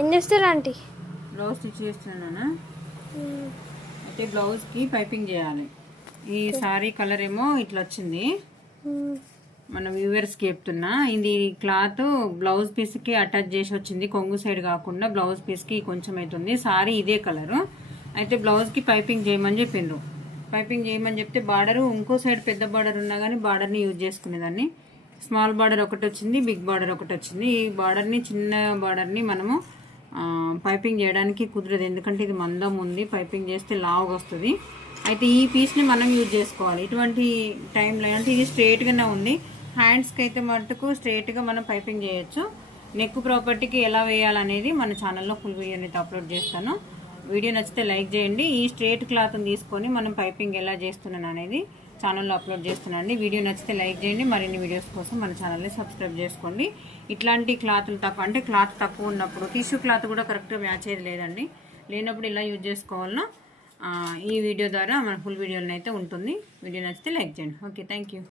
ఏం చేస్తారు aunty? Blouse stitch చేస్తున్నాను? అయితే బ్లౌజ్కి పైపింగ్ చేయాలి. ఈ సారీ కలర్ ఏమో ఇట్లా వచ్చింది. మన వ్యూవర్స్కి చెప్తున్నా. ఇది క్లాత్ బ్లౌజ్ పీస్కి అటాచ్ చేసి వచ్చింది. కొంగు సైడ్ కాకుండా బ్లౌజ్ పీస్కి కొంచెం అవుతుంది. సారీ ఇదే కలరు. అయితే బ్లౌజ్కి పైపింగ్ చేయమని చెప్పిండ్రు. పైపింగ్ చేయమని చెప్తే బార్డర్ ఇంకో సైడ్ పెద్ద బార్డర్ ఉన్నా కానీ బార్డర్ని యూజ్ చేసుకునేదాన్ని. స్మాల్ బార్డర్ ఒకటి వచ్చింది బిగ్ బార్డర్ ఒకటి వచ్చింది. ఈ బార్డర్ని చిన్న బార్డర్ని మనము పైపింగ్ చేయడానికి కుదరదు. ఎందుకంటే ఇది మందం ఉంది. పైపింగ్ చేస్తే లావుగా వస్తుంది. అయితే ఈ పీస్ని మనం యూజ్ చేసుకోవాలి. ఇటువంటి టైంలో అంటే ఇది స్ట్రేట్గానే ఉంది. హ్యాండ్స్కి అయితే మటుకు స్ట్రేట్గా మనం పైపింగ్ చేయొచ్చు. నెక్ ప్రాపర్టీకి ఎలా వేయాలనేది మన ఛానల్లో ఫుల్ వీడియో అయితే అప్లోడ్ చేస్తాను. వీడియో నచ్చితే లైక్ చేయండి. ఈ స్ట్రైట్ క్లాత్ని తీసుకొని మనం పైపింగ్ ఎలా చేస్తున్నాను అనేది ఛానల్లో అప్లోడ్ చేస్తున్నాండి వీడియో నచ్చితే లైక్ చేయండి. మరిన్ని వీడియోస్ కోసం మన ఛానల్ని సబ్స్క్రైబ్ చేసుకోండి. ఇట్లాంటి క్లాత్లు తక్కువ అంటే క్లాత్ తక్కువ ఉన్నప్పుడు టిష్యూ క్లాత్ కూడా కరెక్ట్గా మ్యాచ్ అయ్యేది లేదండి. లేనప్పుడు ఇలా యూజ్ చేసుకోవాలన్నా ఈ వీడియో ద్వారా మన ఫుల్ వీడియోలను అయితే ఉంటుంది. వీడియో నచ్చితే లైక్ చేయండి. Okay thank you.